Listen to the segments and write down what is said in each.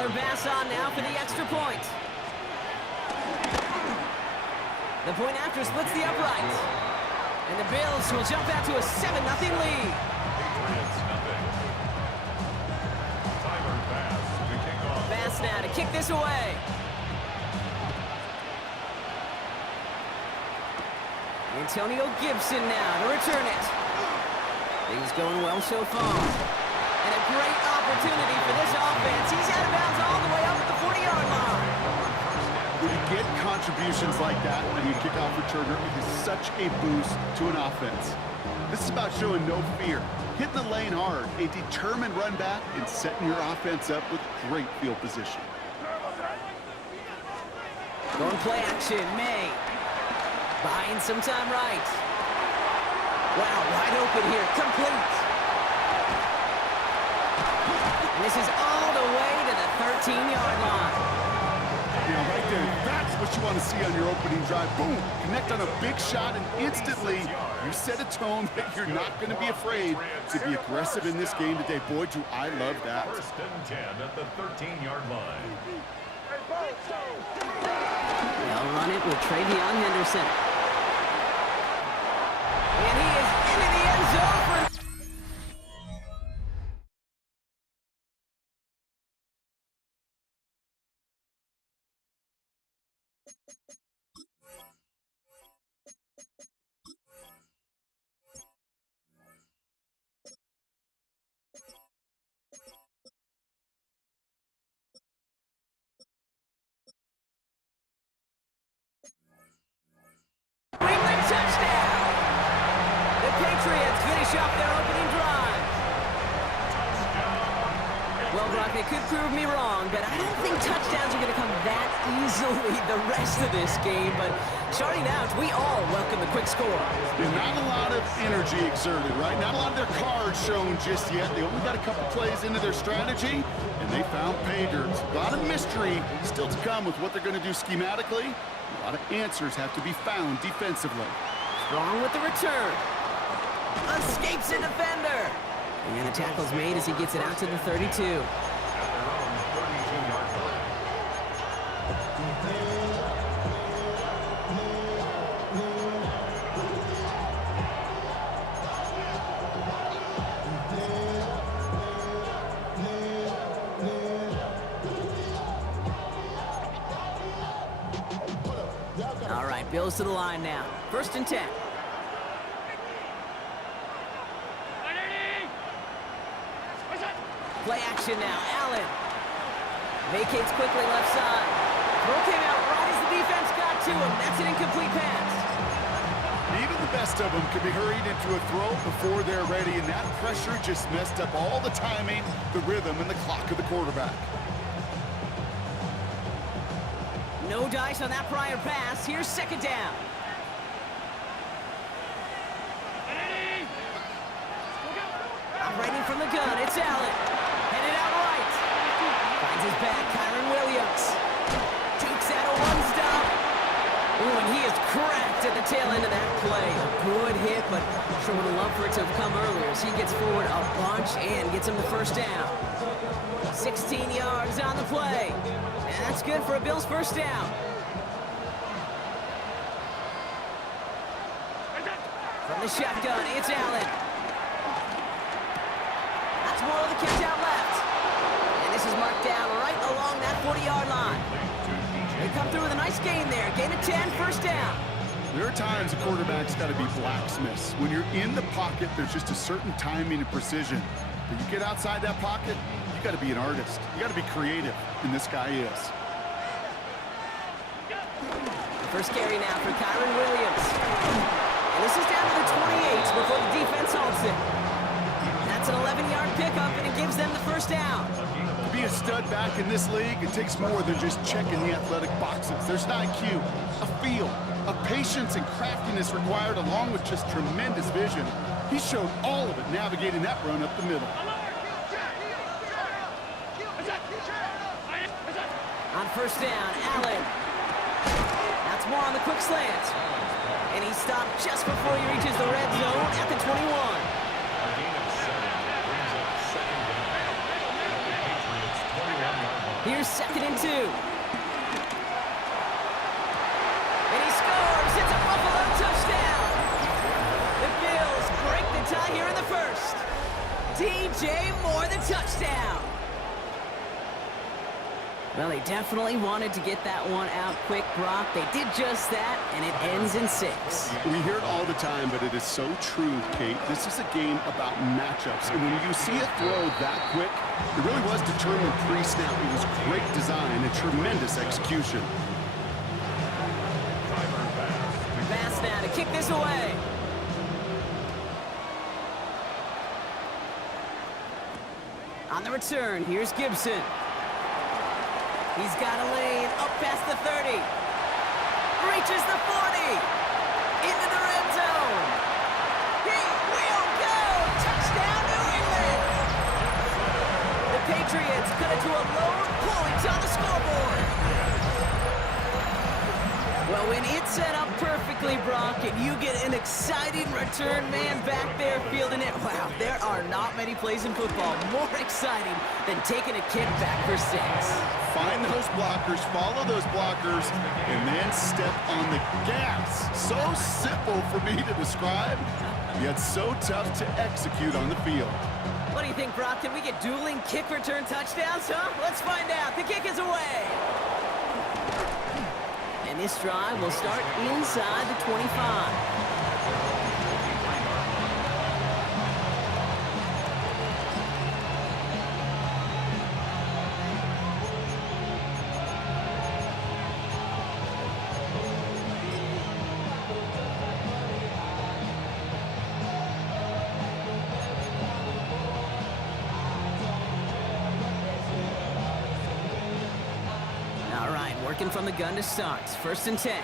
Another pass on now for the extra point. The point after splits the upright. And the Bills will jump out to a 7-0 lead. Patriots nothing. Tyler Bass to kick off. Bass now to kick this away. Antonio Gibson now to return it. Things going well so far. And a great opportunity for this offense. He's out of bounds all the way up at the 40-yard line. When you get contributions like that when you kickoff returner, it is such a boost to an offense. This is about showing no fear, hitting the lane hard, a determined run back, and setting your offense up with great field position. Going play action, May. Buying some time right. Wow, wide open here, complete. And this is all the way to the 13-yard line. Now, right there, that's what you want to see on your opening drive. Boom, connect on a big shot, and instantly you set a tone that you're not going to be afraid to be aggressive in this game today. Boy, do I love that. First and 10 at the 13-yard line. They'll run it with Travion Henderson. And he is into the end zone for... Cleveland touchdown! The Patriots finish off their opening drive. Well, Brock, they could prove me wrong, but I don't think touchdowns are going to come that easily the rest of this game. But starting out, we all welcome the quick score. Yeah, not a lot of energy exerted, right? Not a lot of their cards shown just yet. They only got a couple plays into their strategy, and they found pay dirt. A lot of mystery still to come with what they're going to do schematically. A lot of answers have to be found defensively. Strong with the return. Escapes a defender. And the tackle's made as he gets it out to the 32. At their own 32-yard line. All right, Bills to the line now. First and 10. Play action now. Allen vacates quickly left side. Throw came out right as the defense got to him. That's an incomplete pass. Even the best of them could be hurried into a throw before they're ready, and that pressure just messed up all the timing, the rhythm, and the clock of the quarterback. No dice on that prior pass. Here's second down. Operating from the gun, it's Allen. Headed out right. Finds his back, Kyron Williams. Takes out a one-stop. Ooh, and he is cracked at the tail end of that play. A good hit, but sure would have loved for it to have come earlier as he gets forward a bunch and gets him the first down. 16 yards on the play. And that's good for a Bills first down. From the shotgun, it's Allen. That's more of the kick out left. And this is marked down right along that 40-yard line. They come through with a nice gain there. Gain of 10, first down. There are times a quarterback's got to be blacksmiths. When you're in the pocket, there's just a certain timing and precision. But you get outside that pocket, you got to be an artist. You got to be creative, and this guy is. First carry now for Kyron Williams. And this is down to the 28 before the defense halts it. That's an 11-yard pickup, and it gives them the first down. To be a stud back in this league, it takes more than just checking the athletic boxes. There's an IQ, a feel, a patience and craftiness required, along with just tremendous vision. He showed all of it navigating that run up the middle. On first down, Allen. That's more on the quick slant. And he stopped just before he reaches the red zone at the 21. A gain of 7 brings up second down at the Patriots' 21-yard line. Here's 2nd and 2. And he scores. It's a Buffalo touchdown. The Bills break the tie here in the first. DJ Moore, the touchdown. Well, they definitely wanted to get that one out quick, Brock. They did just that, and it ends in 6. We hear it all the time, but it is so true, Kate. This is a game about matchups. And when you see a throw that quick, it really was determined pre-snap. It was great design and tremendous execution. Pass now to kick this away. On the return, here's Gibson. He's got a lane up past the 30. Reaches the 40. Into the red zone. He will go. Touchdown, New England. The Patriots cut it to a lone point on the scoreboard. Well, when it's set up perfectly, Brock, and you get an exciting return man back there fielding it, wow, there are not many plays in football more exciting than taking a kick back for 6. Find those blockers, follow those blockers, and then step on the gas. So simple for me to describe, yet so tough to execute on the field. What do you think, Brock? Can we get dueling kick return touchdowns, huh? Let's find out. The kick is away. And this drive will start inside the 25. Working from the gun to start. 1st and 10.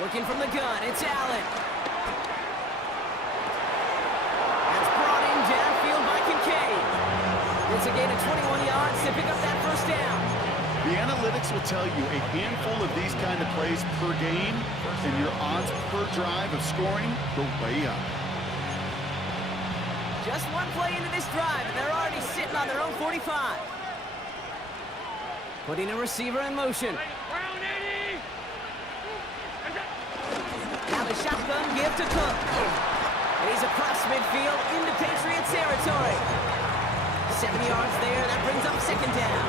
Working from the gun. It's Allen. That's brought in downfield by Kincaid. It's a gain of 21 yards to pick up that 1st down. The analytics will tell you a handful of these kind of plays per game, and your odds per drive of scoring go way up. Just one play into this drive, and they're already sitting on their own 45. Putting a receiver in motion. Now the shotgun give to Cook. And he's across midfield into Patriots territory. 7 yards there, that brings up 2nd down.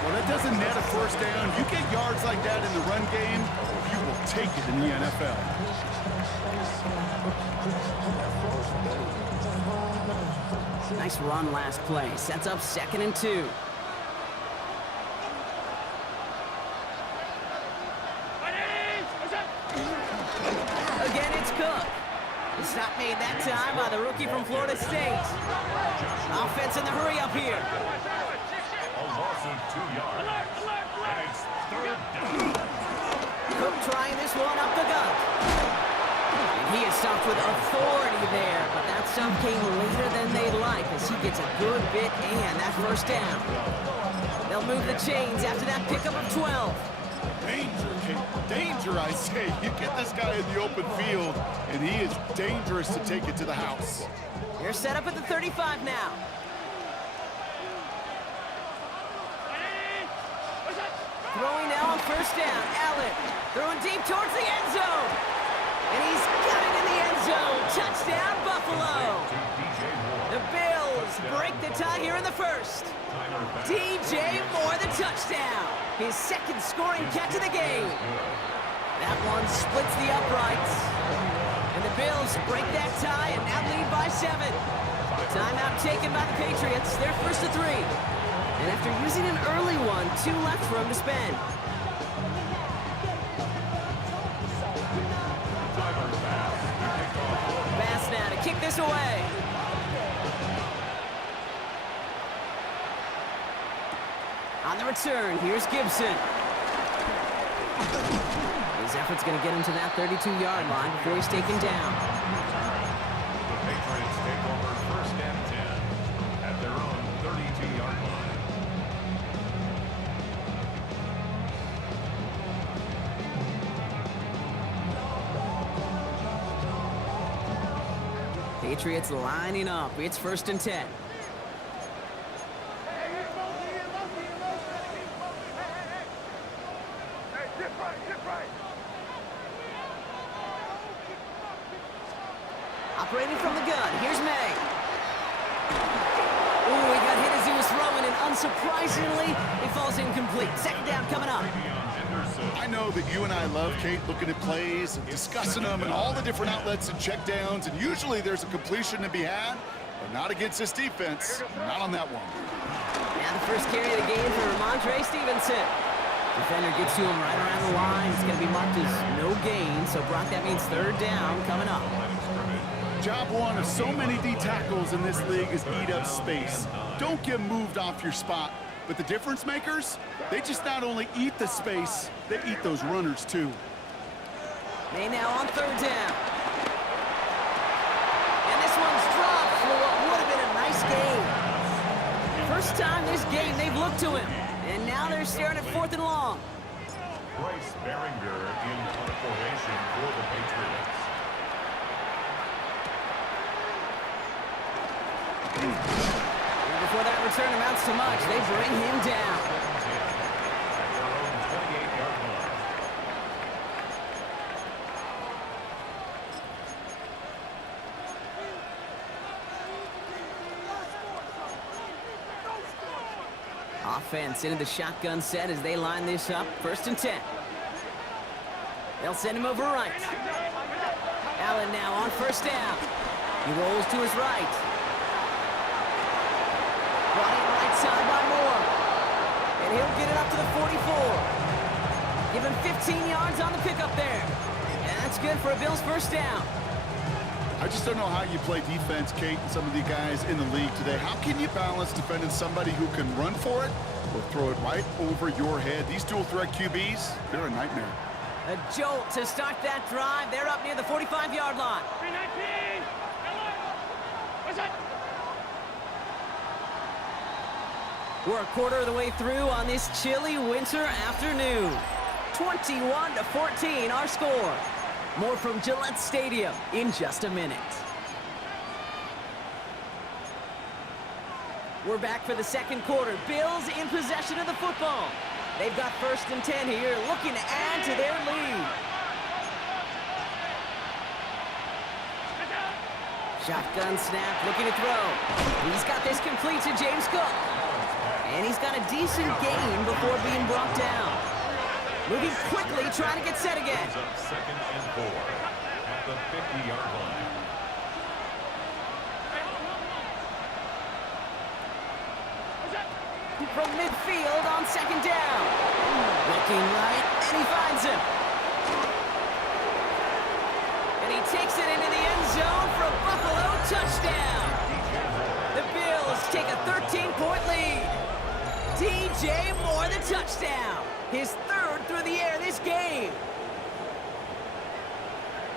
Well, that doesn't net a 1st down. You get yards like that in the run game, you will take it in the NFL. Nice run last play. Sets up 2nd and 2. Again, it's Cook. The stop made that time by the rookie from Florida State. Offense in the hurry up here. A loss of 2 yards. And it's 3rd down. Cook trying this one up the gut. And he is stopped with authority there, but that stop came later than they'd like as he gets a good bit and that 1st down. They'll move the chains after that pickup of 12. Danger, Kate. Danger, I say. You get this guy in the open field, and he is dangerous to take it to the house. They're set up at the 35 now. Throwing now on 1st down. Allen throwing deep towards the end zone. And he's got it in the end zone. Touchdown, Buffalo. The Bills break the tie here in the 1st. DJ Moore, the touchdown. His 2nd scoring catch of the game. That one splits the uprights. And the Bills break that tie and now lead by 7. Timeout taken by the Patriots. They're 1st to 3. And after using an early one, 2 left for him to spend. Pass now to kick this away. On the return, here's Gibson. His effort's going to get him to that 32-yard line before he's taken down. The Patriots take over 1st and 10 at their own 32-yard line. Patriots lining up. It's 1st and 10. Operating from the gun. Here's May. Ooh, he got hit as he was throwing, and unsurprisingly, it falls incomplete. 2nd down coming up. I know that you and I love, Kate, looking at plays and discussing them and all the different outlets and checkdowns, and usually there's a completion to be had, but not against this defense. Not on that one. Now the first carry of the game for Ramondre Stevenson. Defender gets to him right around the line. It's going to be marked as no gain, so Brock, that means 3rd down coming up. Job one of so many D tackles in this league is eat up space. Don't get moved off your spot. But the difference makers, they just not only eat the space, they eat those runners too. They now on 3rd down. And this one's dropped for what would have been a nice game. First time this game they've looked to him. And now they're staring at 4th and long. Bryce Behringer in punt formation for the Patriots. Before that return amounts to much, they bring him down. At their own 28-yard line. Offense into the shotgun set as they line this up. 1st and 10. They'll send him over right. Allen now on 1st down. He rolls to his right. Brought in right side by Moore. And he'll get it up to the 44. Give him 15 yards on the pickup there. And that's good for a Bills 1st down. I just don't know how you play defense, Kate, and some of the guys in the league today. How can you balance defending somebody who can run for it or throw it right over your head? These dual threat QBs, they're a nightmare. A jolt to start that drive. They're up near the 45-yard line. 319. What's that? We're a quarter of the way through on this chilly winter afternoon. 21-14 our score. More from Gillette Stadium in just a minute. We're back for the 2nd quarter. Bills in possession of the football. They've got 1st and 10 here, looking to add to their lead. Shotgun snap, looking to throw. He's got this complete to James Cook. And he's got a decent gain before being brought down. Moving quickly, trying to get set again. Up 2nd and 4 at the 50-yard line. From midfield on 2nd down. Looking right, and he finds him. And he takes it into the end zone for a Buffalo touchdown. The Bills take a 13-point lead. DJ Moore the touchdown. His 3rd through the air this game.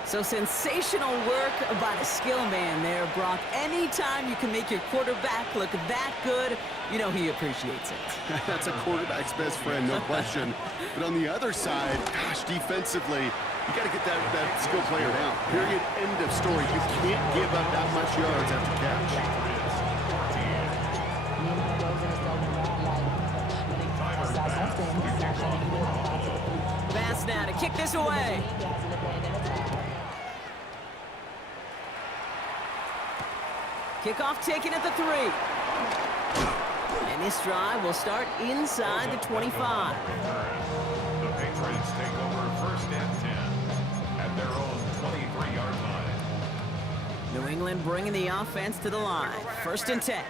So sensational work by the skill man there, Brock. Anytime you can make your quarterback look that good, you know he appreciates it. That's a quarterback's best friend, no question. But on the other side, gosh, defensively, you got to get that skill player down. Period, end of story. You can't give up that much yards after catch. Pass now to kick this away. Kickoff taken at the 3. And this drive will start inside the 25. The Patriots take over 1st and 10 at their own 23-yard line. New England bringing the offense to the line. 1st and 10.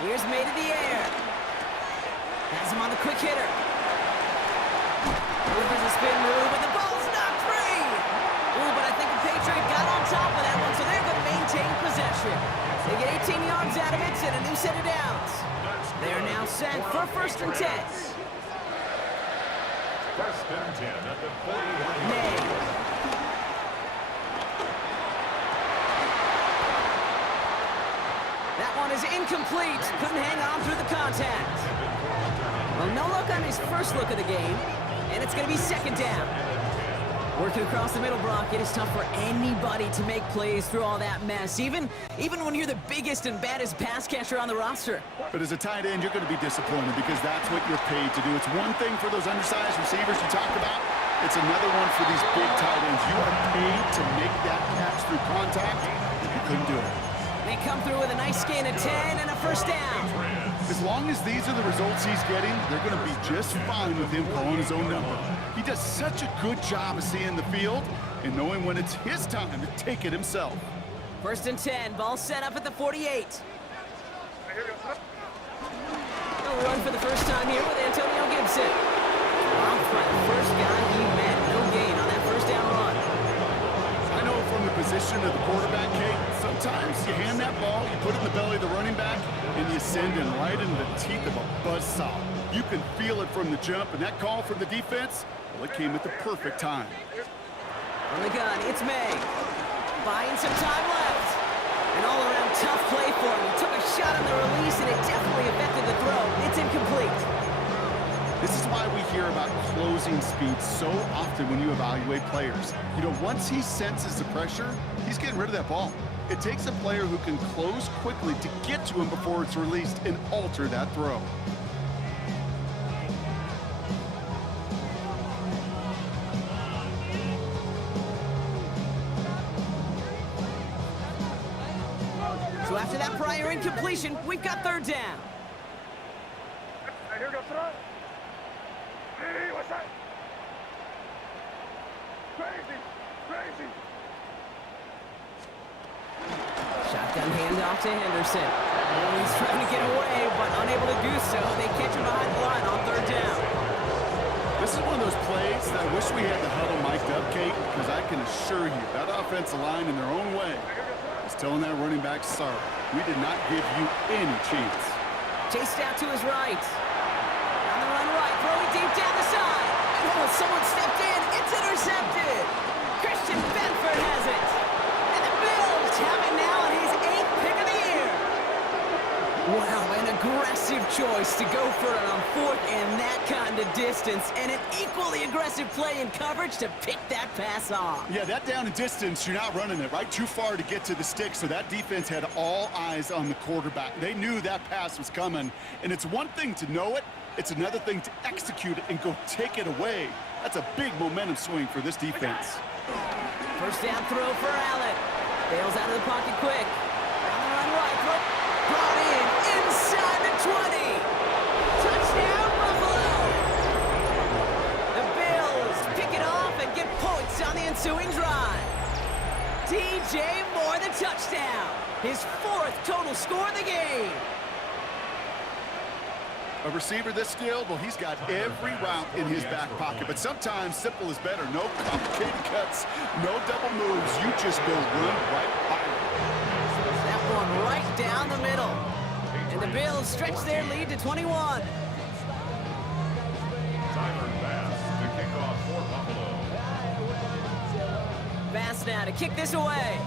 Here's May to the air. Has him on the quick hitter. Delivers a spin move, and the ball's knocked free. Ooh, but I think the Patriots got on top of that one, so they're going to maintain possession. They get 18 yards out of it and a new set of downs. They are now set for 1st and 10. 1st and 10 at the 41. May. That one is incomplete. Couldn't hang on through the contact. Well, no look on his first look of the game, and it's going to be 2nd down. Working across the middle, Brock, it is tough for anybody to make plays through all that mess, even when you're the biggest and baddest pass catcher on the roster. But as a tight end, you're going to be disappointed because that's what you're paid to do. It's one thing for those undersized receivers you talk about. It's another one for these big tight ends. You are paid to make that catch through contact. You couldn't do it. They come through with a nice gain of 10 and a first down. As long as these are the results he's getting, they're going to be just fine with him calling his own number. He does such a good job of seeing the field and knowing when it's his time to take it himself. First and 10, ball set up at the 48. He'll run for the first time here with Antonio Gibson. Off by the first guy he met. No gain on that first down run. I know from the position of the quarterback, Kate, sometimes you hand that ball, you put it in the belly of the running back, and you send him right into the teeth of a buzzsaw. You can feel it from the jump, and that call from the defense, well, it came at the perfect time. On the gun, it's May. Buying some time left. An all-around tough play for him. He took a shot on the release, and it definitely affected the throw. It's incomplete. This is why we hear about closing speed so often when you evaluate players. You know, once he senses the pressure, he's getting rid of that ball. It takes a player who can close quickly to get to him before it's released and alter that throw. So after that prior incompletion, we've got third down. Here goes front. Hey, what's that? Crazy, crazy. Shotgun handoff to Henderson. He's trying to get away, but unable to do so. They catch him behind the line on third down. This is one of those plays that I wish we had the huddle mic'd up, Kate, because I can assure you that offensive line in their own way is telling that running back, sorry, we did not give you any chance. Chased out to his right. On the run right, throwing deep down the side. Oh, someone stepped in. It's intercepted. Christian Benford has it. And the Bills have it now on his 8th pick of the year. Wow, an aggressive choice to go for it on 4th and that kind of distance. And an equally aggressive play in coverage to pick that pass off. Yeah, that down and distance, you're not running it, right? Too far to get to the stick, so that defense had all eyes on the quarterback. They knew that pass was coming, and it's one thing to know it, it's another thing to execute it and go take it away. That's a big momentum swing for this defense. First down throw for Allen. Bails out of the pocket quick. On the run right, brought in inside the 20. Touchdown, Buffalo. The Bills pick it off and get points on the ensuing drive. DJ Moore the touchdown. His 4th total score of the game. A receiver this skilled, well, he's got every route in his back pocket, but sometimes simple is better. No complicated cuts, no double moves. You just go run right by him. That one right down the middle. And the Bills stretch their lead to 21. Tyler Bass to kick off for Buffalo. Bass now to kick this away.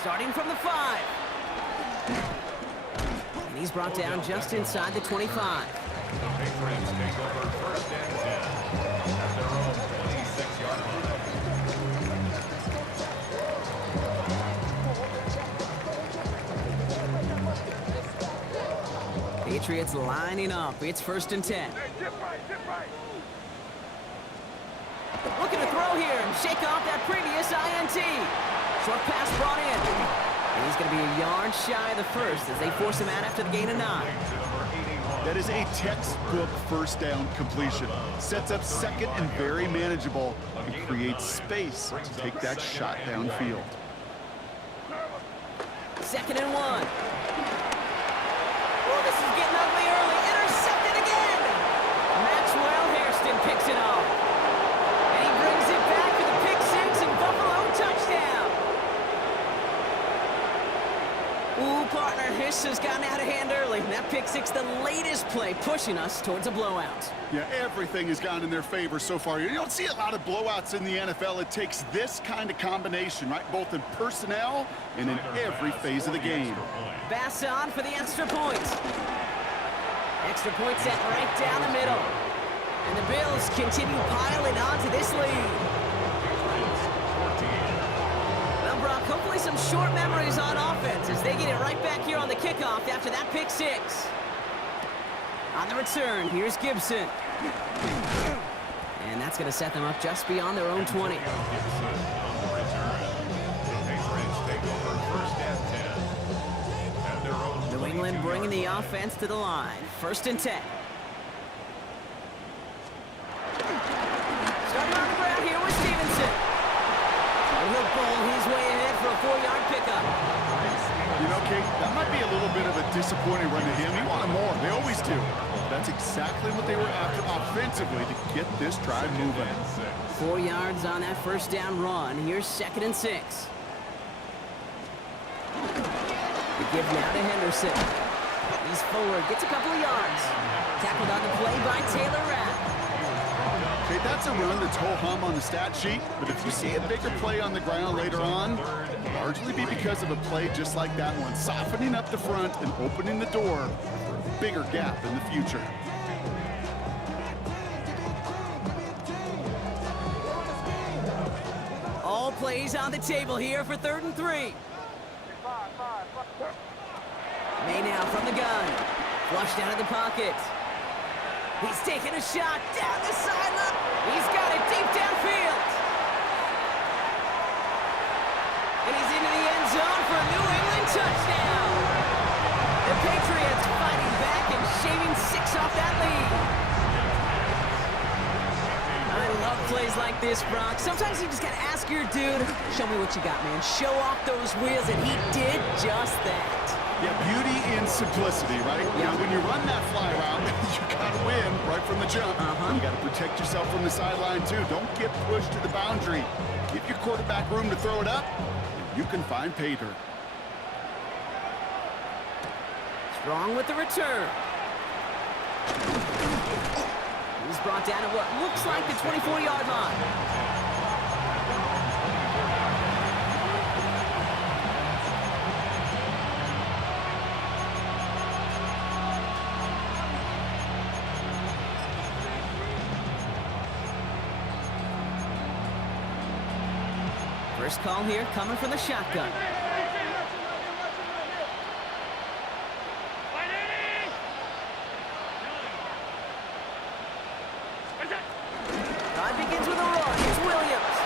Starting from the 5. And he's brought down just inside the 25. The Patriots take over first and 10 at their own 26-yard line. Patriots lining up. It's first and 10. Hey, dip right, dip right. Looking to throw here and shake off that previous INT. Short pass brought in. And he's going to be a yard shy of the first as they force him out after the gain of 9. That is a textbook first down completion. Sets up second and very manageable and creates space to take that shot downfield. 2nd and 1. Oh, this is getting ugly early. Intercepted again. Maxwell Hairston picks it off. And he brings it back for the pick 6 and Buffalo touchdown. Ooh, partner, this has gotten out of hand early. That pick 6, the latest play, pushing us towards a blowout. Yeah, everything has gone in their favor so far. You don't see a lot of blowouts in the NFL. It takes this kind of combination, right? Both in personnel and in every phase of the game. Bass on for the extra point. Extra point set right down the middle. And the Bills continue piling onto this lead. Well, Brock, hopefully some short memories on offense as they get it right back here on the kickoff after that pick six. On the return, here's Gibson. And that's going to set them up just beyond their own 20. Gibson on the return. The Patriots take over first and 10 at their own New England 22-yard bringing the line. offense to the line. First and 10. Starting on the ground here with Stevenson. And he'll bowl his way ahead for a 4-yard pickup. You know, Kate, that might be a little bit of a disappointing run to him. He wanted more. They always do. That's exactly what they were after offensively to get this drive moving. 4 yards on that first down run. Here's 2nd and 6. The give now to Henderson. He's forward, gets a couple of yards. Tackled on the play by Taylor Rapp. Okay, that's a run that's ho-hum on the stat sheet, but if you see a bigger play on the ground later on, it'll largely be because of a play just like that one, softening up the front and opening the door for a bigger gap in the future. All plays on the table here for 3rd and 3. May now from the gun. Flushed out of the pocket. He's taking a shot down the sideline. He's got it deep downfield. And he's into the end zone for a New England touchdown. The Patriots fighting back and shaving 6 off that lead. I love plays like this, Brock. Sometimes you just gotta ask your dude, show me what you got, man. Show off those wheels, and he did just that. Yeah, beauty in simplicity, right? You know, when you run that fly route, you gotta win right from the jump. You gotta protect yourself from the sideline, too. Don't get pushed to the boundary. Give your quarterback room to throw it up, and you can find pay dirt. Strong with the return. He's brought down at what looks like the 24-yard line. First call here coming from the shotgun. Drive begins with a run. Here's Williams.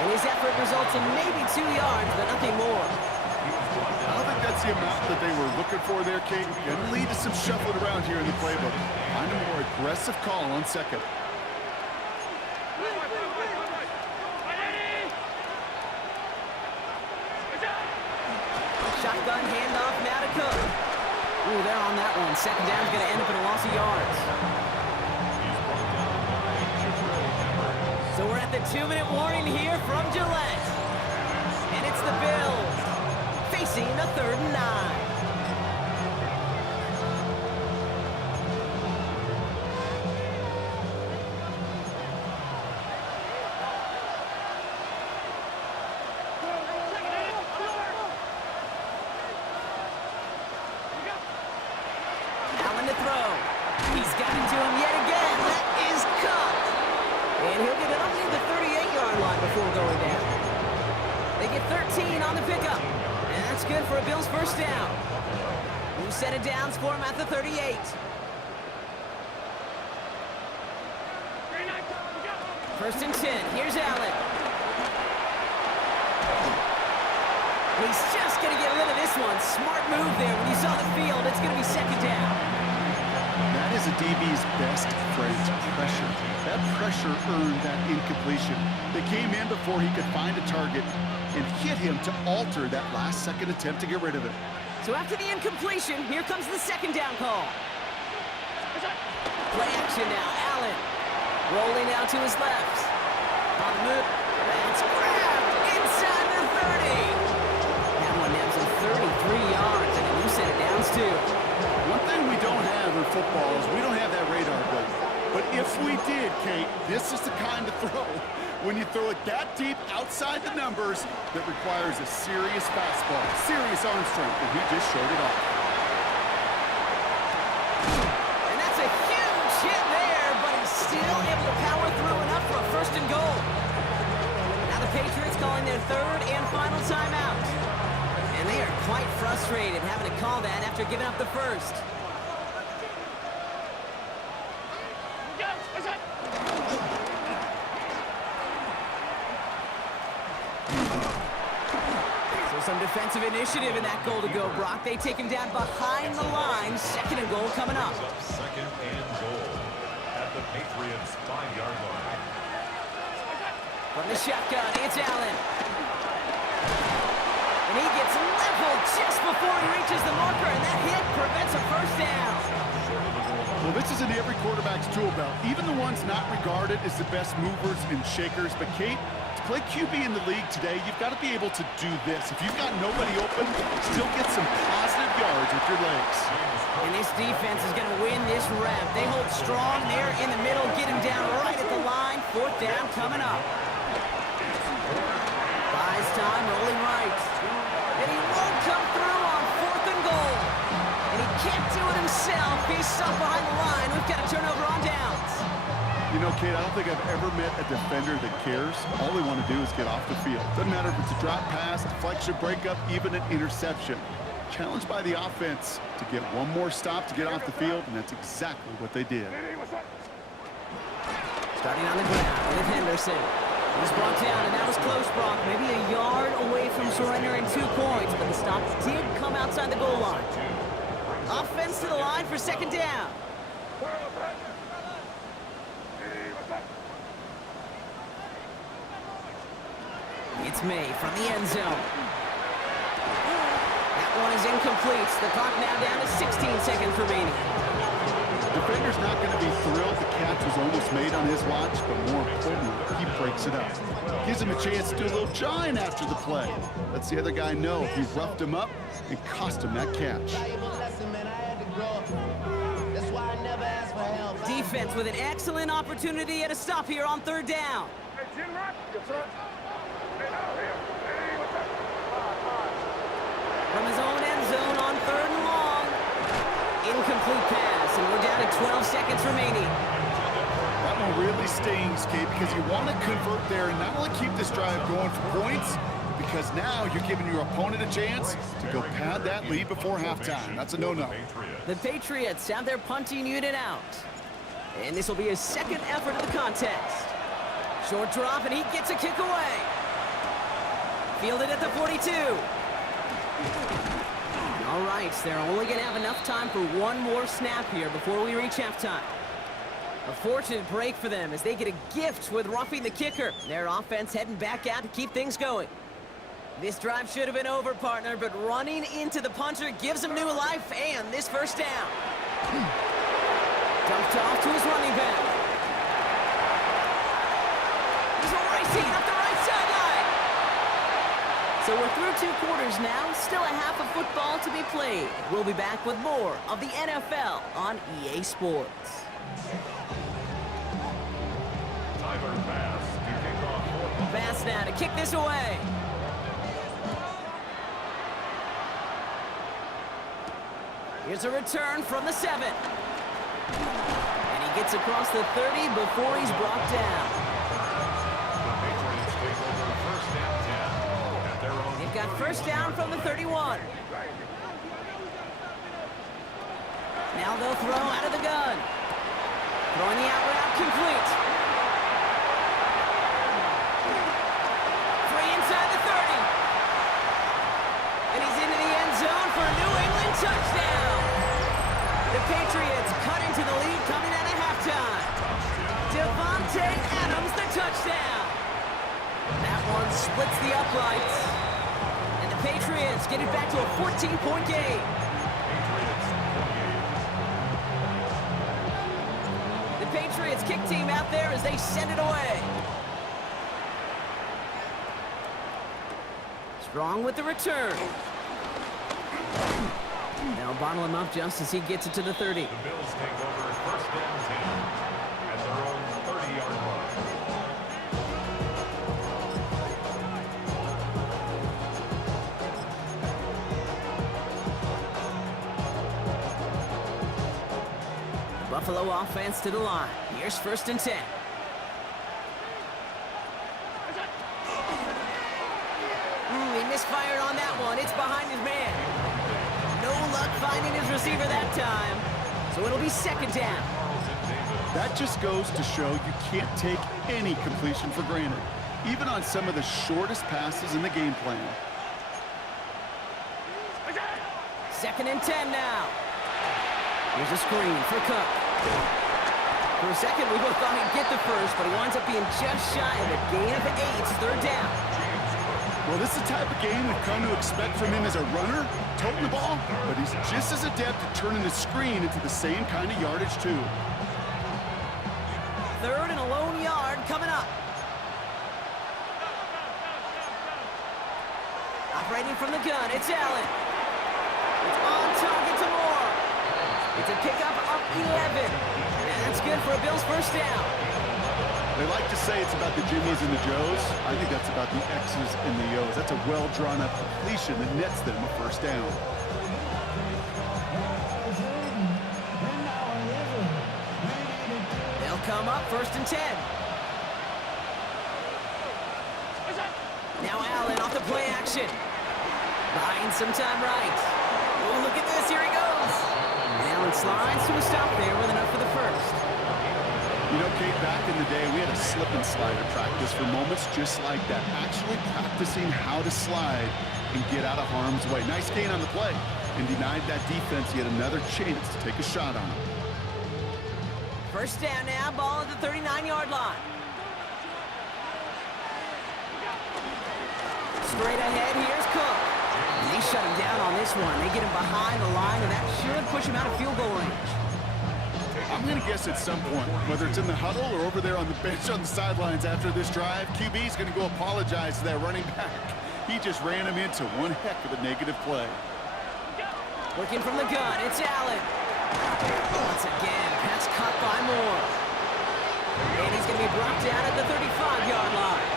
And his effort results in maybe 2 yards, but nothing more. I don't think that's the amount that they were looking for there, Kate. Gonna lead to some shuffling around here in the playbook. Find a more aggressive call on second. Shotgun handoff now to Cook. Ooh, they're on that one. Second down's going to end up in a loss of yards. So we're at the 2-minute warning here from Gillette. And it's the Bills facing a 3rd and 9. Allen to throw. He's got it to him yet again. That is caught. And he'll get it up near the 38-yard line before going down. They get 13 on the pickup. And that's good for a Bills first down. New set of downs for him at the 38. First and 10. Here's Allen. He's just going to get rid of this one. Smart move there. When you saw the field, it's going to be second down. That is a DB's best friend, pressure. That pressure earned that incompletion. They came in before he could find a target and hit him to alter that last-second attempt to get rid of it. So after the incompletion, here comes the second down call. Play action now. Allen rolling out to his left. On the move. That's grabbed inside the 30. That one nabs him 33 yards and a new set of downs, too. One thing we don't have in football is we don't have that radar gun. But if we did, Kate, this is the kind of throw when you throw it that deep outside the numbers that requires a serious fastball, serious arm strength, and he just showed it off. And calling their third and final timeout. And they are quite frustrated having to call that after giving up the first. Some defensive initiative in that goal to go, Brock. They take him down behind the line. Second and goal coming up. Second and goal at the Patriots 5-yard line. From the shotgun, it's Allen. And he gets leveled just before he reaches the marker, and that hit prevents a first down. Well, this is in every quarterback's tool belt, even the ones not regarded as the best movers and shakers. But Kate, to play QB in the league today, you've got to be able to do this. If you've got nobody open, still get some positive yards with your legs. And this defense is going to win this rep. They hold strong there in the middle, get him down right at the line. Fourth down coming up. Buys time, rolling right. And he won't come through on fourth and goal. And he can't do it himself. He's stuck behind the line. We've got a turnover on downs. You know, Kate, I don't think I've ever met a defender that cares. All they want to do is get off the field. Doesn't matter if it's a drop pass, deflection, breakup, even an interception. Challenged by the offense to get one more stop to get off the field, and that's exactly what they did. Starting on the ground with Henderson. He's brought down, and that was close, Brock. Maybe a yard away from surrendering 2 points, but the stop did come outside the goal line. Offense to the line for second down. It's May from the end zone. That one is incomplete. The clock now down to 16 seconds remaining. Defender's not going to be thrilled the catch was almost made on his watch, but more importantly, he breaks it up. Gives him a chance to do a little jawing after the play. Lets the other guy know he roughed him up and cost him that catch. Defense with an excellent opportunity at a stop here on third down. From his own end zone on third and long. Incomplete pass, and we're down to 12 seconds remaining. That one really stings, Kate, because you want to convert there and not only keep this drive going for points, because now you're giving your opponent a chance to go pad that lead before halftime. That's a no-no. The Patriots have their punting unit out. And this will be his second effort of the contest. Short drop, and he gets a kick away. Fielded at the 42. All right, they're only going to have enough time for one more snap here before we reach halftime. A fortunate break for them as they get a gift with roughing the kicker. Their offense heading back out to keep things going. This drive should have been over, partner, but running into the punter gives him new life and this first down. Dumped off to his running back. He's racing up the right sideline. So we're through 2 quarters now, still a half of football to be played. We'll be back with more of the NFL on EA Sports. Bass now to kick this away. Here's a return from the 7. And he gets across the 30 before he's brought down. They've got first down from the 31. Now they'll throw out of the gun. Throwing the out route complete. 3 inside the 30. And he's into the end zone for a New England touchdown. The Patriots cut into the lead coming out of halftime. Devontae Adams, the touchdown. That one splits the uprights. And the Patriots get it back to a 14-point game. The Patriots kick team out there as they send it away. Strong with the return. They'll bottle him up just as he gets it to the 30. The Bills take over first down 10 at their own 30-yard line. The Buffalo offense to the line. Here's first and 10. misfired on that one. It's behind his man. No luck finding his receiver that time. So it'll be second down. That just goes to show you can't take any completion for granted, even on some of the shortest passes in the game plan. Second and 10 now. Here's a screen for Cook. For a second, we both thought he'd get the first, but he winds up being just shy of a gain of 8. Third down. Well, this is the type of game we've come to expect from him as a runner, toting the ball, but he's just as adept at turning the screen into the same kind of yardage, too. Third and a lone yard coming up. Operating from the gun, it's Allen. It's on target to Moore. It's a pickup of 11. And that's good for a Bills first down. They like to say it's about the Jimmies and the Joes. I think that's about the X's and the O's. That's a well-drawn-up completion that nets them a first down. They'll come up first and 10. Now Allen off the play action. Buying some time right. Oh, look at this. Here he goes. And Allen slides to a stop there with enough for the first. You know, Kate, back in the day, we had a slip and slider practice for moments just like that. Actually practicing how to slide and get out of harm's way. Nice gain on the play, and denied that defense yet another chance to take a shot on him. First down now, ball at the 39-yard line. Straight ahead, here's Cook. And they shut him down on this one. They get him behind the line, and that should push him out of field goal range. I'm going to guess at some point, whether it's in the huddle or over there on the bench on the sidelines after this drive, QB's going to go apologize to that running back. He just ran him into one heck of a negative play. Working from the gun, it's Allen. Once again, pass caught by Moore. And he's going to be brought down at the 35-yard line.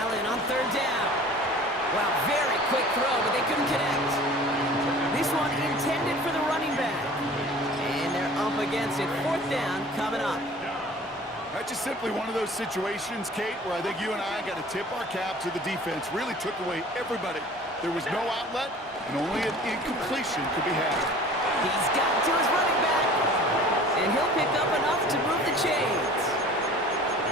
Allen on third down. Wow, very quick throw, but they couldn't connect. This one intended for the running back. And they're up against it. Fourth down coming up. That's just simply one of those situations, Kate, where I think you and I got to tip our cap to the defense. Really took away everybody. There was no outlet, and only an incompletion could be had. He's got to his running back. And he'll pick up enough to move the chains.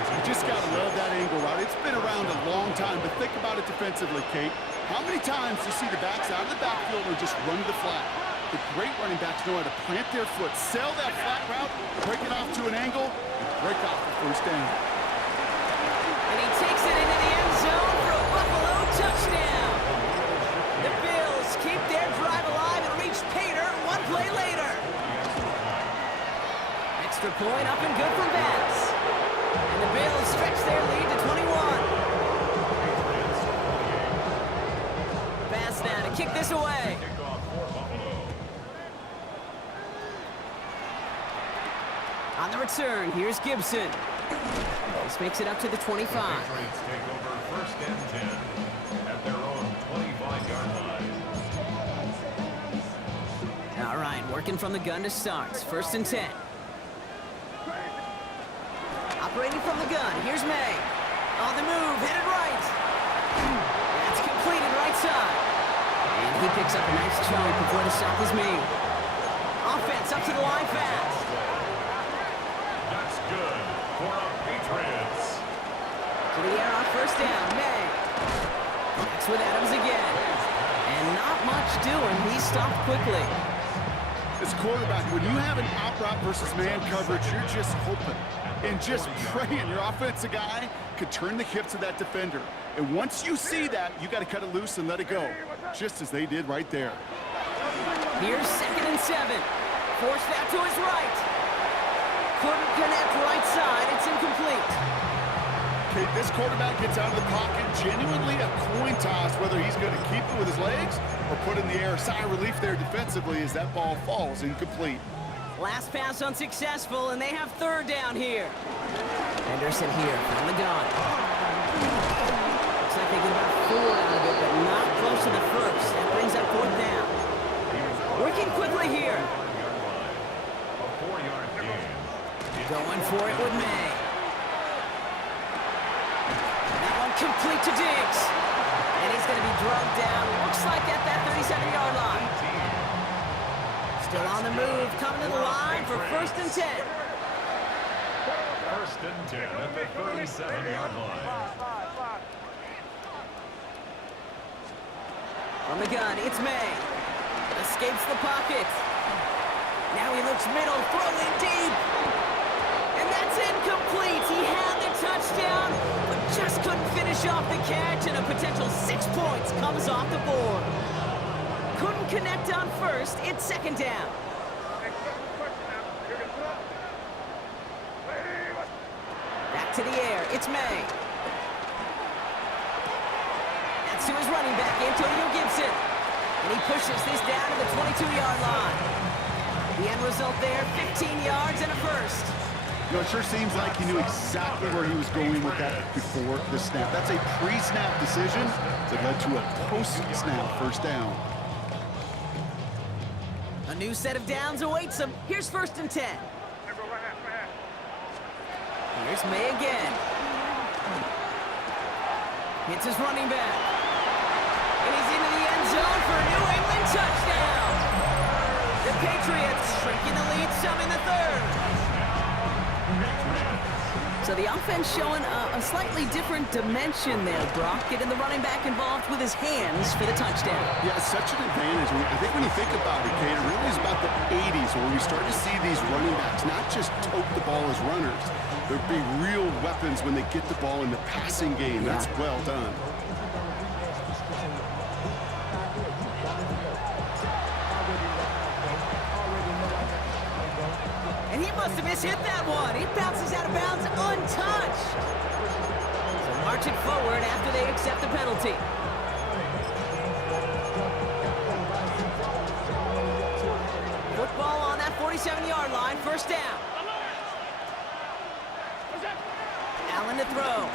You just got to love that angle route. It's been around a long time, but think about it defensively, Kate. How many times do you see the backs out of the backfield or just run to the flat? The great running backs know how to plant their foot, sell that flat route, break it off to an angle, and break off the first down. And he takes it into the end zone for a Buffalo touchdown. The Bills keep their drive alive and reach Pater one play later. Extra point up and good for Bass. And the Bills stretch their lead to 21. Bass now to kick this away. On the return, here's Gibson. This makes it up to the 25. Patriots take over first and 10 at their own 25-yard line. All right, working from the gun to start. First and 10. Operating from the gun, here's May. On the move, headed right. That's completed right side. And he picks up a nice chunk before the stop is made. Offense up to the line fast. That's good for the Patriots. To the air on first down, May. Next with Adams again. And not much doing. He stopped quickly. As quarterback, when you have an out route versus man coverage, you're just hoping and just praying your offensive guy could turn the hips of that defender. And once you see that, you got to cut it loose and let it go, just as they did right there. Here's second and 7. Forced that to his right. Couldn't connect right side. It's incomplete. Okay, this quarterback gets out of the pocket, genuinely a coin toss, whether he's going to keep it with his legs or put in the air. Sigh of relief there defensively as that ball falls incomplete. Last pass unsuccessful, and they have third down here. Henderson here from the gun. Looks like they get about 4 out of it, but not close to the first. That brings up fourth down. Working quickly here. A 4-yard gain. Going for it with May. Incomplete to Diggs. And he's going to be drugged down. Looks like at that 37-yard line. Still on the move, coming to the line for 1st and 10. 1st and 10 at the 37-yard line. From the gun, it's May. Escapes the pocket. Now he looks middle, throwing deep. And that's incomplete. He had the touchdown, but just couldn't finish off the catch, and a potential 6 points comes off the board. Couldn't connect on 1st. It's 2nd down. Back to the air. It's May. That's to his running back, Antonio Gibson. And he pushes this down to the 22-yard line. The end result there, 15 yards and a 1st. You know, it sure seems like he knew exactly where he was going with that before the snap. That's a pre-snap decision that led to a post-snap 1st down. A new set of downs awaits him. Here's 1st and 10. Here's May again. Hits his running back. And he's into the end zone for a New England touchdown. The Patriots shrinking the lead some in the 3rd. So the offense showing a slightly different dimension there, Brock. Getting the running back involved with his hands for the touchdown. Yeah, it's such an advantage. I think when you think about it, Kate, it really is about the 80s where we start to see these running backs not just tote the ball as runners. They're big real weapons when they get the ball in the passing game. That's well done. And he must have mishit that one. He bounces out of bounds untouched. So marching forward after they accept the penalty. Football on that 47-yard line, 1st down. Allen to throw.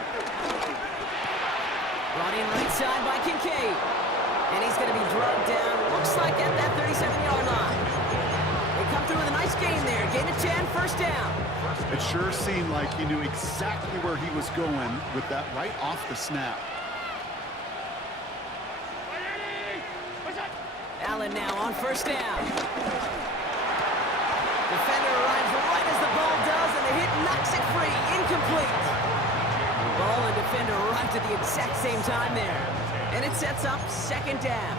Brought in right side by Kincaid. And he's going to be drugged down, looks like at that 37-yard line. They come through with a nice gain there. Gain of 10, 1st down. It sure seemed like he knew exactly where he was going with that right off the snap. Allen now on 1st down. Defender arrives right as the ball does, and the hit knocks it free. Incomplete. Ball and defender arrived at the exact same time there. And it sets up 2nd down.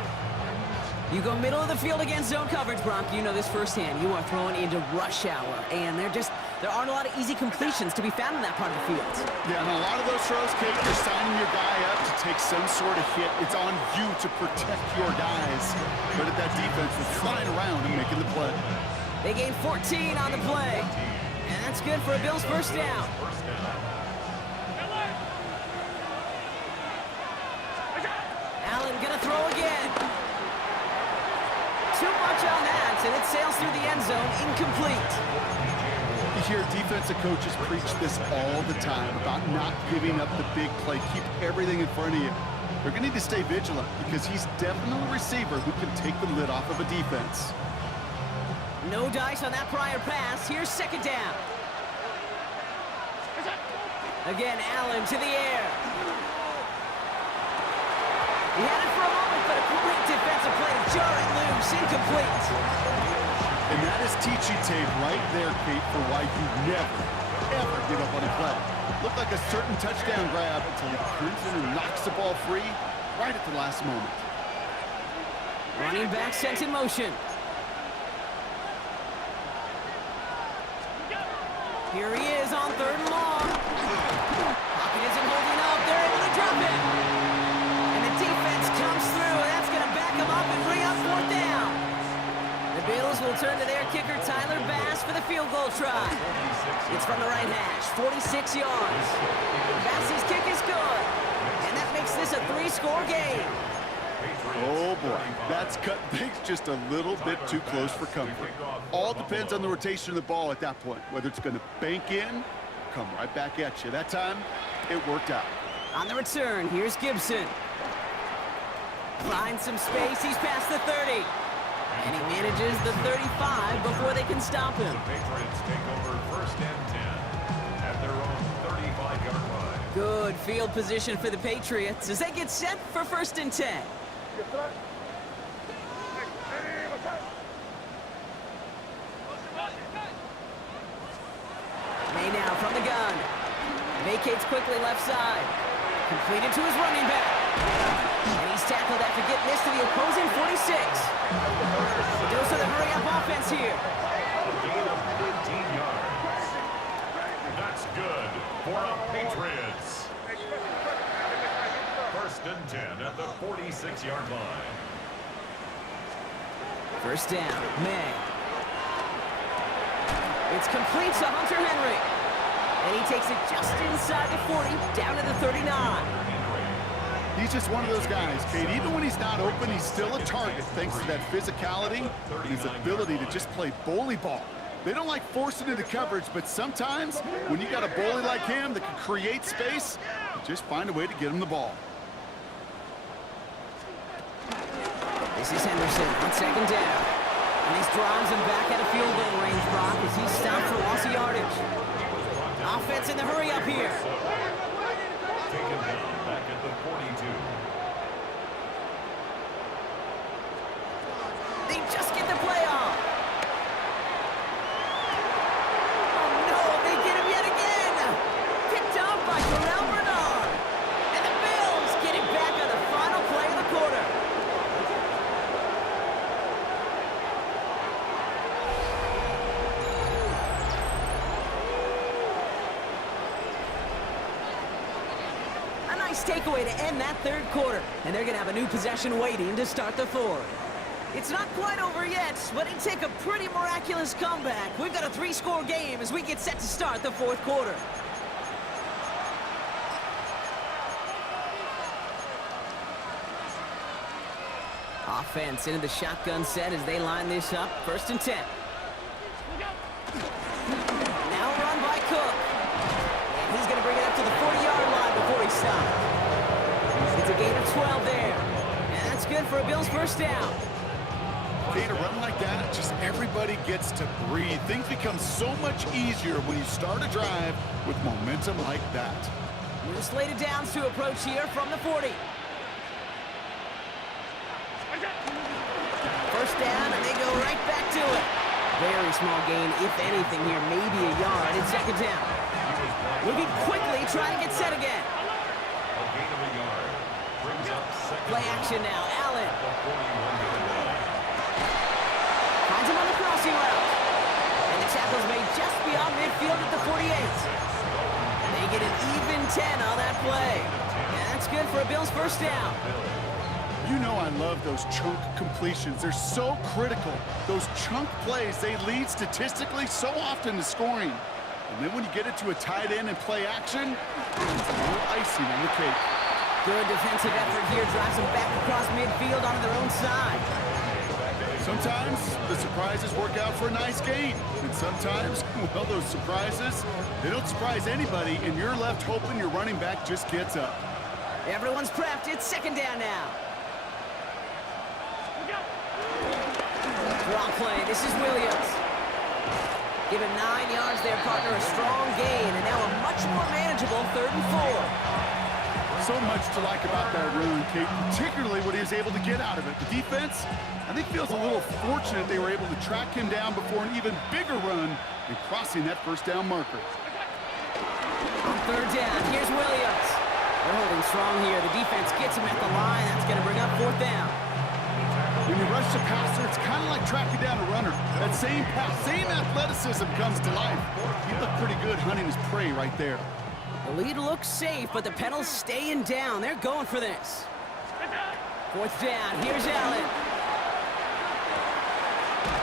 You go middle of the field against zone coverage, Brock. You know this firsthand. You are throwing into rush hour, and there aren't a lot of easy completions to be found in that part of the field. Yeah, and a lot of those throws, Kate, you're signing your guy up to take some sort of hit. It's on you to protect your guys. But at that defense was flying around and making the play. They gain 14 on the play. And that's good for a Bills 1st down. Allen gonna throw again. Too much on that, and it sails through the end zone, incomplete. You hear defensive coaches preach this all the time about not giving up the big play. Keep everything in front of you. They're going to need to stay vigilant because he's definitely a receiver who can take the lid off of a defense. No dice on that prior pass. Here's 2nd down. Again, Allen to the air. He had it for a moment, but a great defensive play to jar it loose. Incomplete. And that is teaching tape right there, Kate, for why you never, ever give up on a play. Looked like a certain touchdown grab until he turns in and knocks the ball free right at the last moment. Running back sent in motion. Here he is on 3rd and long. Pocket isn't holding up. They're able to drop it. And the defense comes through. That's going to back them up and bring up 4th down. The Bills will turn to their kicker, Tyler Bass, for the field goal try. It's from the right hash, 46 yards. Bass's kick is good. And that makes this a 3-score game. Oh, boy. That's cut things just a little bit too close for comfort. All depends on the rotation of the ball at that point, whether it's going to bank in or come right back at you. That time, it worked out. On the return, here's Gibson. Finds some space. He's past the 30. And he manages the 35 before they can stop him. The Patriots take over 1st and 10 at their own 35-yard line. Good field position for the Patriots as they get set for 1st and 10. May now from the gun. Vacates quickly left side. Completed to his running back. And he's tackled after getting this to the opposing 46. A dose of the hurry-up offense here. A gain of 13 yards. That's good for the Patriots. 1st and 10 at the 46-yard line. 1st down, May. It's complete to Hunter Henry. And he takes it just inside the 40, down to the 39. He's just one of those guys, Kate. Even when he's not open, he's still a target thanks to that physicality and his ability to just play bully ball. They don't like forcing into coverage, but sometimes when you got a bully like him that can create space, you just find a way to get him the ball. This is Henderson on 2nd down. And this drives him back out of field goal range, Brock, as he's stopped for loss of yardage. Offense in the hurry up here. Taken down back at the 42. They just get the play off. Oh no, they get him yet again. Picked off by Terrell Bernard. And the Bills get it back on the final play of the quarter. Nice takeaway to end that 3rd quarter, and they're going to have a new possession waiting to start the 4th. It's not quite over yet, but it take a pretty miraculous comeback. We've got a 3-score game as we get set to start the 4th quarter. Offense into the shotgun set as they line this up. 1st and 10. Now run by Cook. And he's going to bring it up to the 40-yard line before he stops. It's a gain of 12 there. And that's good for a Bills 1st down. Okay, to run like that, just everybody gets to breathe. Things become so much easier when you start a drive with momentum like that. New slated downs to approach here from the 40. 1st down, and they go right back to it. Very small gain, if anything here, maybe a yard in 2nd down. Moving quickly, trying to get set again. A gain of a yard. Brings up 2nd. Play action now, Allen. The 41-yard line. Finds him on the crossing route. And the tackle's made just beyond midfield at the 48. They get an even 10 on that play. And that's good for a Bills 1st down. You know I love those chunk completions. They're so critical. Those chunk plays, they lead statistically so often to scoring. And then when you get it to a tight end and play action, it's a little icing on the cake. Good defensive effort here. Drives them back across midfield onto their own side. Sometimes the surprises work out for a nice gain. And sometimes, well, those surprises, they don't surprise anybody, and you're left hoping your running back just gets up. Everyone's prepped. It's 2nd down now. Draw play. This is Williams. Given 9 yards there, partner. A strong gain, and now a much more manageable 3rd and 4. So much to like about that run, Kate, particularly what he was able to get out of it. The defense, I think, feels a little fortunate they were able to track him down before an even bigger run and crossing that 1st down marker. On 3rd down, here's Williams. They're holding strong here. The defense gets him at the line. That's going to bring up 4th down. When you rush the passer, it's kind of like tracking down a runner. That same pass, same athleticism comes to life. He looked pretty good hunting his prey right there. The lead looks safe, but the pedals staying down. They're going for this. 4th down. Here's Allen.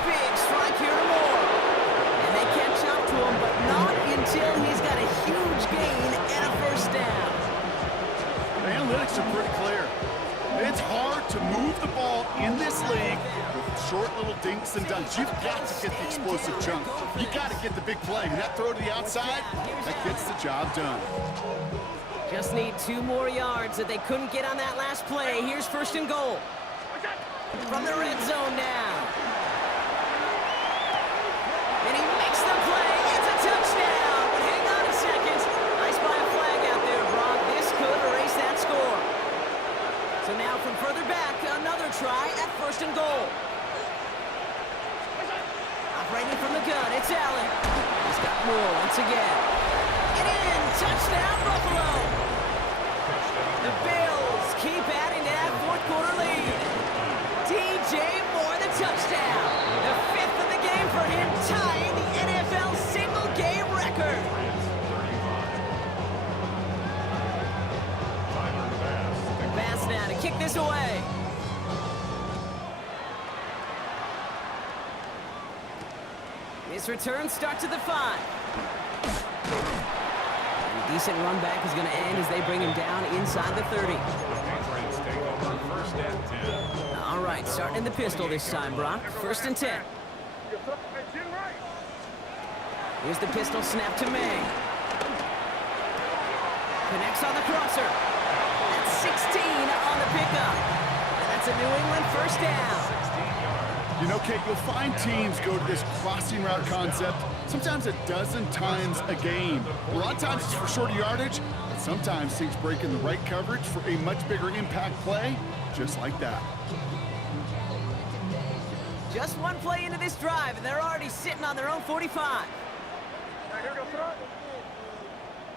Big strike here to Moore. And they catch up to him, but not until he's got a huge gain and a 1st down. The analytics are pretty clear. It's hard to move the ball in this league with short little dinks and dunks. You've got to get the explosive chunk. You got to get the big play. And that throw to the outside, that gets the job done. Just need 2 more yards that they couldn't get on that last play. Here's 1st and goal. From the red zone now. And he makes the play. It's a touchdown. But hang on a second. Nice by a flag out there, Brock. more once again. And in, touchdown Buffalo. The Bills keep adding to that fourth quarter lead. DJ Moore, the touchdown. The fifth of the game for him, tying the NFL single game record. Bass now to kick this away. This return starts at the 5. A decent run back is going to end as they bring him down inside the 30. Patriots take over first and 10. All right, starting in the pistol this time, Brock. First and 10. Here's the pistol snap to May. Connects on the crosser. That's 16 on the pickup. And that's a New England first down. You know, Kate, you'll find teams go to this crossing route concept sometimes a dozen times a game. A lot of times it's for shorter yardage, but sometimes teams break in the right coverage for a much bigger impact play, just like that. Just one play into this drive, and they're already sitting on their own 45. Here goes front.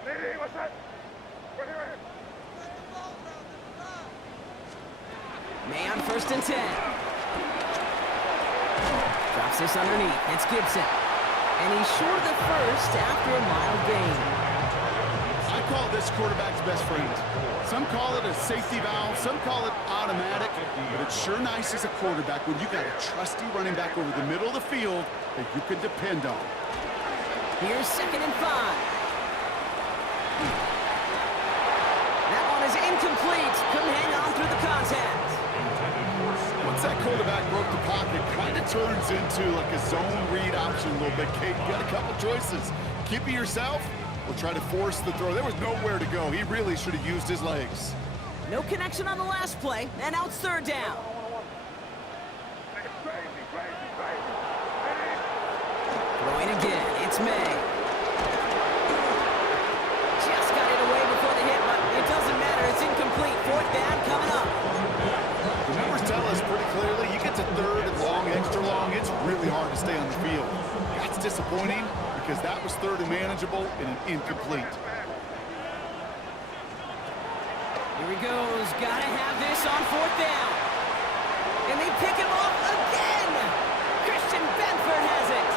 Hey, what's that? Right here. May on first and 10. Drops this underneath. It's Gibson. And he's short of the first after a mild gain. I call this quarterback's best friend. Some call it a safety valve, some call it automatic, but it's sure nice as a quarterback when you got a trusty running back over the middle of the field that you can depend on. Here's second and 5. That one is incomplete. Couldn't hang on through the contact. Once that quarterback broke the pocket, kind of turns into like a zone read option a little bit, Kate. You got a couple choices. Keep it yourself or try to force the throw. There was nowhere to go. He really should have used his legs. No connection on the last play, and now it's third down. Throwing again, it's May. Just got it away before the hit, but it doesn't matter. It's incomplete. Fourth down coming up. The numbers tell us pretty clearly, you get to third and long, extra long, it's really hard to stay on the field. That's disappointing because that was third and manageable and an incomplete. Here he goes. Gotta have this on fourth down. And they pick him off again. Christian Benford has it.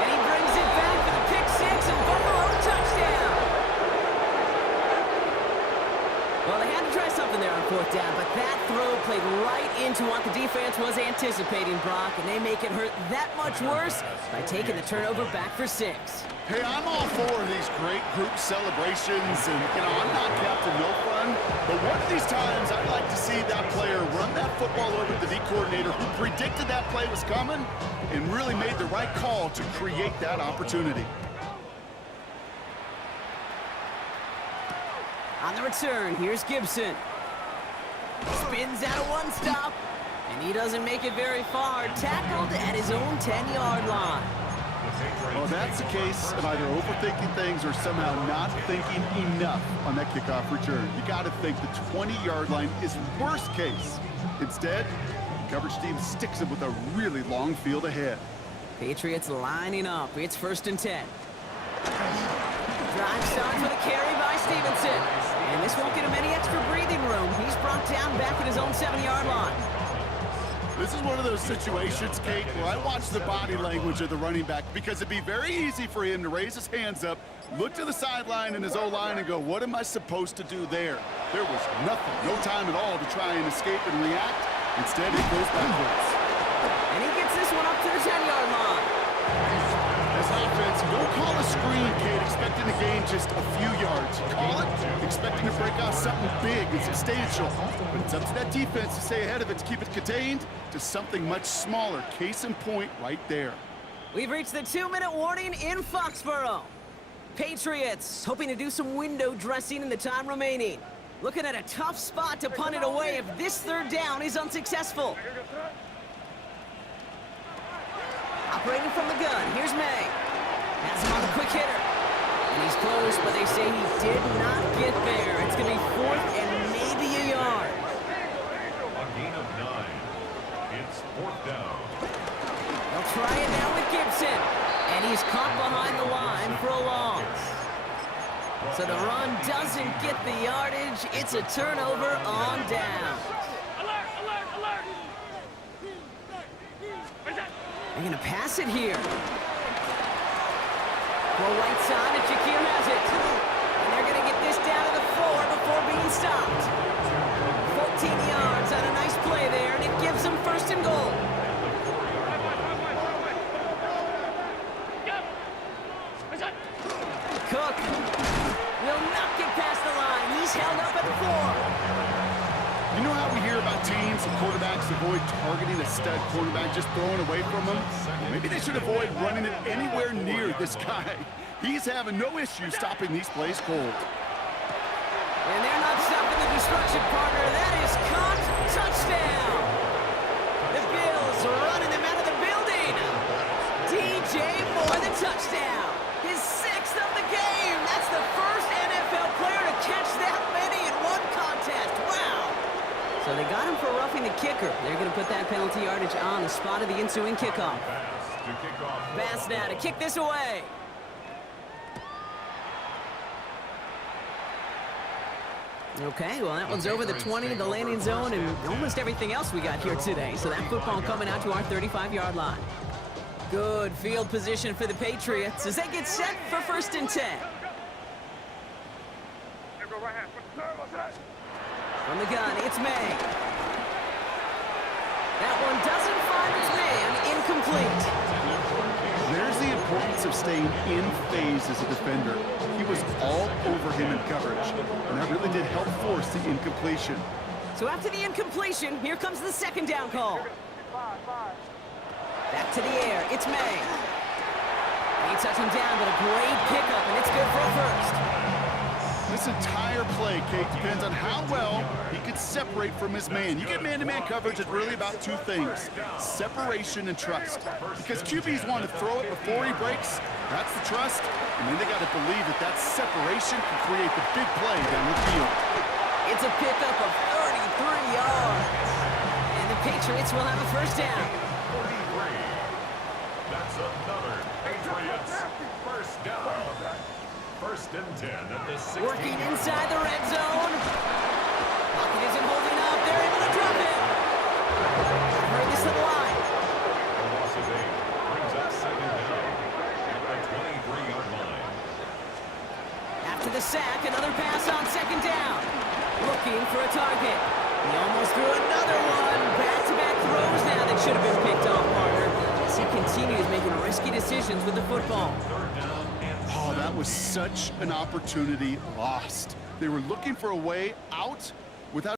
And he brings it back for the pick six and Buffalo touchdown. Well, they had to try something there on fourth down, but that throw played right into what the defense was anticipating, Brock, and they make it hurt that much worse by taking the turnover back for 6. Hey, I'm all for these great group celebrations, and, you know, I'm not Captain No Fun, but one of these times I'd like to see that player run that football over to the D coordinator who predicted that play was coming and really made the right call to create that opportunity. On the return, here's Gibson. Spins out of one stop, and he doesn't make it very far. Tackled at his own 10-yard line. Well, that's the case of either overthinking things or somehow not thinking enough on that kickoff return. You got to think the 20-yard line is worst case. Instead, the coverage team sticks him with a really long field ahead. Patriots lining up. It's first and 10. Drive starts with a carry by Stevenson. And this won't get him any extra breathing room. He's brought down back at his own 7-yard line. This is one of those situations, Kate, where I watch the body language of the running back because it'd be very easy for him to raise his hands up, look to the sideline in his O-line and go, what am I supposed to do there? There was nothing, no time at all to try and escape and react. Instead, it goes backwards. And he gets this one up to the 10-yard line. As offense, you don't call a screen, Kate, expecting to gain just a few yards. You call it expecting to break out something big and substantial. But it's up to that defense to stay ahead of it, to keep it contained to something much smaller. Case in point right there. We've reached the 2-minute warning in Foxborough. Patriots hoping to do some window dressing in the time remaining. Looking at a tough spot to punt it away if this third down is unsuccessful. Operating from the gun, here's May. Has him on the quick hitter. And he's close, but they say he did not get there. It's going to be fourth and maybe a yard. A gain of 9. It's fourth down. They'll try it now with Gibson. And he's caught behind the line for a loss. So the run doesn't get the yardage. It's a turnover on down. Alert, alert, alert! They're going to pass it here. Well, right side, and Shakir has it. And they're going to get this down to the 4 before being stopped. 14 yards on a nice play there, and it gives them first and goal. Cook will not get past the line. He's held up at the 4. You know how we hear about teams and quarterbacks avoid targeting a stud quarterback, just throwing away from them? Maybe they should avoid running it anywhere near this guy. He's having no issue stopping these plays cold. And they're not stopping the destruction, partner. That is caught. Touchdown. The Bills are running them out of the building. DJ Moore, the touchdown. His 6th of the game. That's the first NFL player to catch that many in one contest. Wow. So they got him for roughing the kicker. They're going to put that penalty yardage on the spot of the ensuing kickoff. Bass now to kick this away. Okay, well, that one's over the 20, the landing zone, and almost everything else we got here today. So that football coming out to our 35-yard line. Good field position for the Patriots as they get set for 1st and 10. From the gun, it's May. That one doesn't find its man. Incomplete. There's the importance of staying in phase as a defender. He was all over him in coverage, and that really did help force the incompletion. So after the incompletion, here comes the 2nd down call. Back to the air, it's May. He touched him down, but a great pickup, and it's good for a first. This entire play, Kate, depends on how well he could separate from his man. You get man-to-man coverage, it's really about 2 things: separation and trust. Because QBs want to throw it before he breaks, that's the trust, and then they got to believe that that separation can create the big play down the field. It's a pickup of 33 yards. And the Patriots will have a first down. 43. That's another Patriots first down. 1st and 10 at the 16. Working inside the red zone. Pocket isn't holding up. They're able to drop it. Hurry this to the line. A loss of 8 brings up 2nd down at the 23-yard line. After the sack, another pass on 2nd down. Looking for a target. He almost threw another one. Back-to-back throws now that should have been picked off, partner. As he continues making risky decisions with the football. 3rd down and Oh, that was such an opportunity lost. They were looking for a way out without